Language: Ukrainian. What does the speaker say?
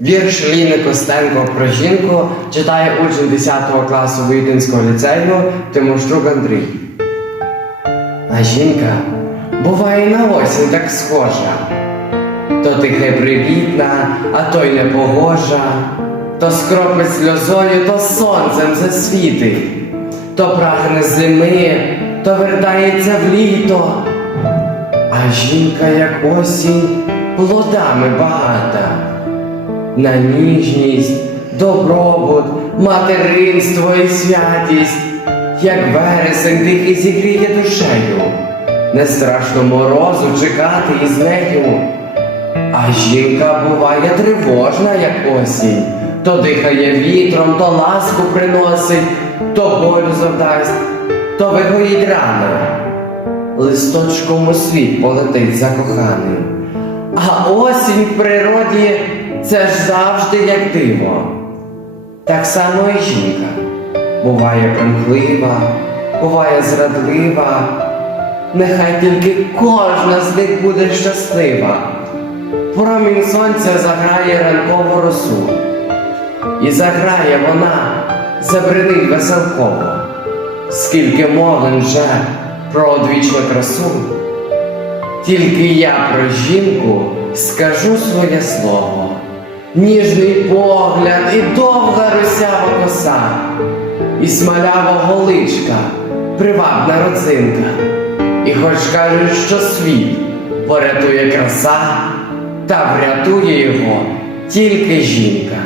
Вірш Ліни Костенко про жінку читає учень 10 класу Воїтинського ліцею Тимощук Андрій. А жінка буває на осінь так схожа. То тихе привітна, а то й непогожа, то скропить сльозою, то сонцем засвітить, то прагне зими, то вертається в літо. А жінка, як осінь, плодами багата, на ніжність, добробут, материнство і святість, як вересень тихий зігріє душею, не страшно морозу чекати із нею. А жінка буває тривожна, як осінь, то дихає вітром, то ласку приносить, то болю завдасть, то вигоїть рани. Листочком у світ полетить закоханим. А осінь в природі це ж завжди як диво. Так само і жінка буває примхлива, буває зрадлива. Нехай тільки кожна з них буде щаслива. Промінь сонця заграє ранкову росу, і заграє вона, забринить веселково, скільки мовин вже про одвічну красу, тільки я про жінку скажу своє слово, ніжний погляд і довга русява коса, і смалява голичка, привабна родзинка, і хоч кажуть, що світ порятує краса, та врятує його тільки жінка.